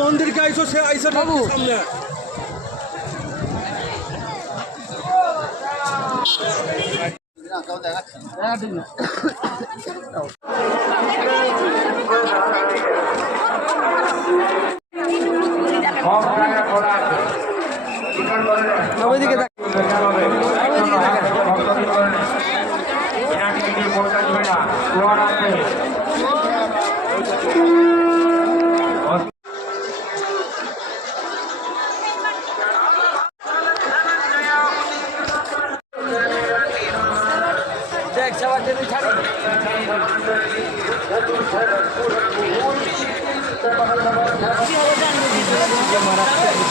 মন্দিরকে আইসো সে আইসো বাবু। সামনে। ওইদিকে দেখ ওইদিকে। ভক্তদের না দুয়ার